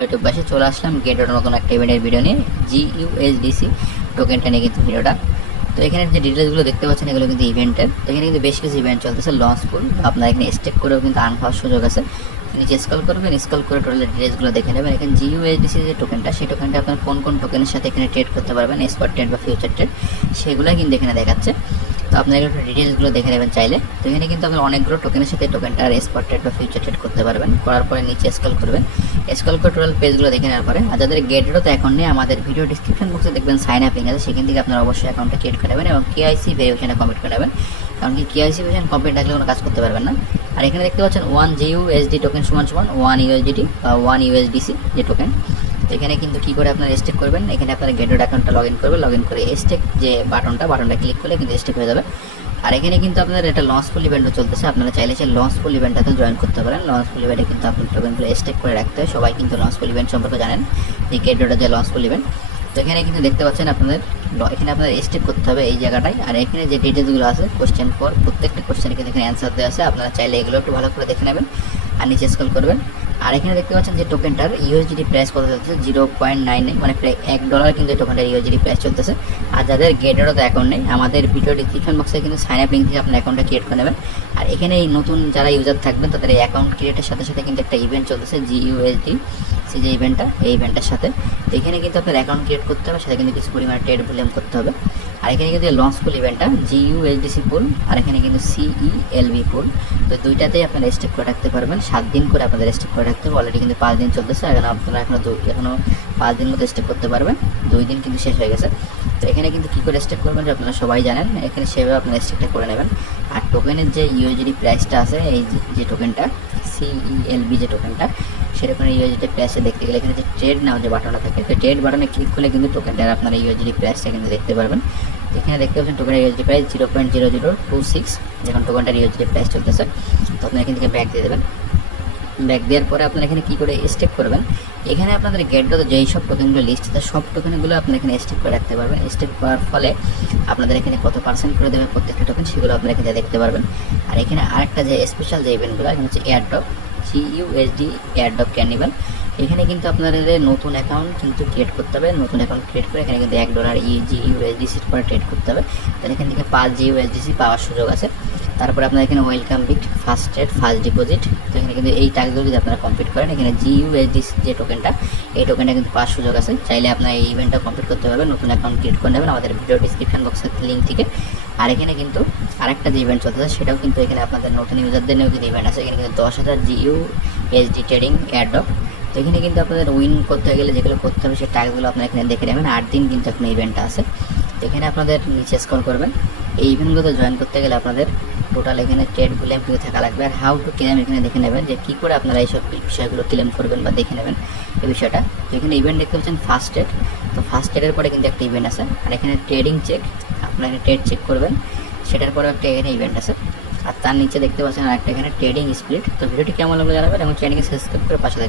YouTube পাশে চলে আসলাম গেটের নতুন একটা ইভেন্টের ভিডিও নিয়ে জিইউএসডিসি টোকেনটা নিয়ে কিন্তু ভিডিওটা। তো এখানে যে ডিটেলসগুলো দেখতে পাচ্ছেন এগুলো কিন্তু ইভেন্টের। তো এখানে কিন্তু বেশ কিছু ইভেন্ট চলতেছে, লঞ্চ পুল আপনার এখানে স্টেক করেও কিন্তু আর্ন হওয়ার সুযোগ আছে। নিচে স্ক্রল করবেন, স্ক্রল করে টোটাল ডিটেলসগুলো দেখে নেবেন। এখানে জিইউএসডিসি যে টোকেনটা, সেই টোকেনটা আপনার কোন কোন টোকেনের সাথে এখানে ট্রেড করতে পারবেন, স্পট ট্রেড বা ফিউচার ট্রেড, সেগুলো কিন্তু এখানে দেখাচ্ছে। তো আপনার একটু ডিটেলসগুলো দেখে নেবেন চাইলে। তো এখানে কিন্তু আপনার অনেকগুলো টোকেনের সাথে টোকেনটা আর স্পট ট্রেড বা ফিউচার ট্রেড করতে পারবেন। করার পরে নিচে স্ক্রল করবেন, স্ক্রল করে টোটাল পেজগুলো দেখে নেওয়ার পরে, আর যাদের গেটেরও তো এখন নেই, আমাদের ভিডিও ডিসক্রিপশন বক্সে দেখবেন সাইন আপ লিঙ্ক আছে, সেখান থেকে আপনারা অবশ্যই অ্যাকাউন্টটা ক্রিয়েট করে নেবেন এবং কেআইসি ভেরিফিকেশনে কমপ্লিট করে নেবেন। কারণ কি কেআইসি ভেরিফিকেশন কমপ্লিট থাকলে কোনো কাজ করতে পারবেন না। আর এখানে দেখতে পাচ্ছেন 1 জিইউএসডি টোকেন সমান 1 ইউএসডিটি বা 1 ইউএসডিসি যে টোকেন। তো এখানে কিন্তু কি করে আপনারা স্টেক করবেন, এখানে আপনারা গেটের অ্যাকাউন্টটা লগ ইন করবেন, লগ ইন করে স্টেক যে বাটনটা ক্লিক করলে কিন্তু স্টেক হয়ে যাবে। আর এখানে কিন্তু আপনাদের এটা লঞ্চ পুল ইভেন্টও চলতেছে, আপনারা চাইলে সেই লঞ্চ পুল ইভেন্টটাতে জয়েন করতে পারেন। লঞ্চ পুল ইভেন্টে কিন্তু আপনার টোকেনগুলো স্টেক করে রাখতে হয়। সবাই কিন্তু লঞ্চ পুল ইভেন্ট সম্পর্কে জানেন, এই গেটটা যে লঞ্চ পুল ইভেন্ট। তো এখানে কিন্তু দেখতে পাচ্ছেন আপনাদের এখানে আপনাদের স্টেক করতে হবে এই জায়গাটায়। আর এখানে যে ডিটেলসগুলো আছে কোশ্চেন ফর, প্রত্যেকটা কোশ্চেনে কিন্তু এখানে অ্যান্সার দেওয়া আছে, আপনারা চাইলে এগুলো একটু ভালো করে দেখে নেবেন আর নিচে স্ক্রল করবেন। আর এখানে দেখতে পাচ্ছেন যে টোকেনটার ইউএসডিটি প্রাইস কত চলতেছে, 0.99, মানে প্রায় $1 কিন্তু এই টোকেনটার ইউএসডিটি প্রাইস চলতেছে। আর যাদের গেটেরও তো অ্যাকাউন্ট নেই, আমাদের ভিডিও ডিসক্রিপশন বক্সে কিন্তু সাইন আপ লিঙ্ক থেকে আপনার অ্যাকাউন্টটা ক্রিয়েট করে নেবেন। আর এখানে এই নতুন যারা ইউজার থাকবেন তাদের এই অ্যাকাউন্ট ক্রিয়েটের সাথে সাথে কিন্তু একটা ইভেন্ট চলতেছে জিইউএসডি যে ইভেন্টটা, এই ইভেন্টের সাথে। তো এখানে কিন্তু আপনার অ্যাকাউন্ট ক্রিয়েট করতে হবে, সাথে কিন্তু কিছু পরিমাণে ট্রেড ভলিউম করতে হবে। আর এখানে কিন্তু লঞ্চ পুল ইভেন্টটা জিইউএসডিসি পুল, আর এখানে কিন্তু সিইএলভি পুল। তো দুইটাতেই আপনারা স্টেক করে রাখতে পারবেন। 7 দিন করে আপনাদের স্টেক করে রাখতে হবে। অলরেডি কিন্তু 5 দিন চলতেছে, এখানে আপনারা এখনো 5 দিন মতো স্টেক করতে পারবেন। 2 দিন কিন্তু শেষ হয়ে গেছে। তো এখানে কিন্তু কী করে স্টেক করবেন আপনারা সবাই জানেন, এখানে সেভাবে আপনারা স্টেকটা করে নেবেন। আর টোকেনের যে ইউএসডি প্রাইসটা আছে, এই যে টোকেনটা সিইএলভি যে টোকেনটা, সেরকম ইউএসডি প্রাইসে দেখতে গেলে এখানে যে ট্রেড নাও যে বাটনটা থাকে, তো ট্রেড বাটনে ক্লিক করলে কিন্তু টোকেনটার আপনারা ইউএসডি প্রাইসটা কিন্তু দেখতে পারবেন। এখানে দেখতে পাচ্ছেন টোকেনের ইউএসডি প্রাইস 0.0026, যখন টোকেনটার ইউএসডি প্রাইস চলতেছে। তো আপনারা এখান থেকে ব্যাক দিয়ে দেবেন। ব্যাক দেওয়ার পরে আপনারা এখানে কী করে স্টেক করবেন, এখানে আপনাদের গেটটাতে যেই সব টোকেনগুলো লিস্ট আছে সব টোকেনগুলো আপনারা এখানে স্টেক করে রাখতে পারবেন। স্টেক করার ফলে আপনাদের এখানে কত পার্সেন্ট করে দেবে প্রত্যেকটা টোকেন, সেগুলো আপনারা এখানে দেখতে পারবেন। আর এখানে আরেকটা যে স্পেশাল যে ইভেন্টগুলো, এখানে হচ্ছে এয়ারড্রপ, জিইউএসডি এয়ারড্রপ ক্যানিভাল। এখানে কিন্তু আপনাদের নতুন অ্যাকাউন্ট কিন্তু ক্রিয়েট করতে হবে। নতুন অ্যাকাউন্ট ক্রিয়েট করে এখানে কিন্তু $1 জিইউএসডিসি করে ট্রেড করতে হবে। তাহলে এখান থেকে 5 জিইউএসডিসি পাওয়ার সুযোগ আছে। তারপরে আপনার এখানে welcome bit, first trade, first deposit. তো এখানে কিন্তু এই টাস্কগুলো যদি আপনারা কমপ্লিট করেন, এখানে জিইউএসডিসি যে টোকেনটা, এই টোকেনটা কিন্তু পাওয়ার সুযোগ আছে। চাইলে আপনার এই ইভেন্টটা কমপ্লিট করতে পারবেন, নতুন অ্যাকাউন্ট ক্রিয়েট করে নেবেন আমাদের ভিডিও ডিসক্রিপশন বক্সের লিঙ্ক থেকে। আর এখানে কিন্তু আরেকটা যে ইভেন্ট চলতেছে, সেটাও কিন্তু এখানে আপনাদের নতুন ইউজারদের নিয়েও কিন্তু ইভেন্ট আছে। এখানে কিন্তু 10,000 জিইউএসডি ট্রেডিং এয়ারড্রপ। তো এখানে কিন্তু আপনাদের উইন করতে গেলে যেগুলো করতে হবে সেই টাস্কগুলো আপনারা এখানে দেখে নেবেন। 8 দিন কিন্তু এখন ইভেন্টটা আছে। তো এখানে আপনাদের নিচে স্ক্রল করবেন, এই ইভেন্টগুলোতে জয়েন করতে গেলে আপনাদের টোটাল এখানে ট্রেড ভলিউম কিন্তু থাকা লাগবে। আর হাউ টু ক্লেম এখানে দেখে নেবেন যে কী করে আপনারা এইসব বিষয়গুলো ক্লেম করবেন বা দেখে নেবেন এই বিষয়টা। তো এখানে ইভেন্ট দেখতে পাচ্ছেন ফার্স্ট ট্রেড। তো ফার্স্ট ট্রেডের পরে কিন্তু একটা ইভেন্ট আছে। আর এখানে ট্রেডিং চেক, আপনারা এখানে ট্রেড চেক করবেন, সেটার পরে একটা এখানে ইভেন্ট আছে। আর তার নিচে দেখতে পাচ্ছেন আরেকটা এখানে ট্রেডিং স্প্লিট। তো ভিডিওটি কেমন লাগলো জানাবেন এবং চ্যানেলকে সাবস্ক্রাইব করে পাশে থাকবেন।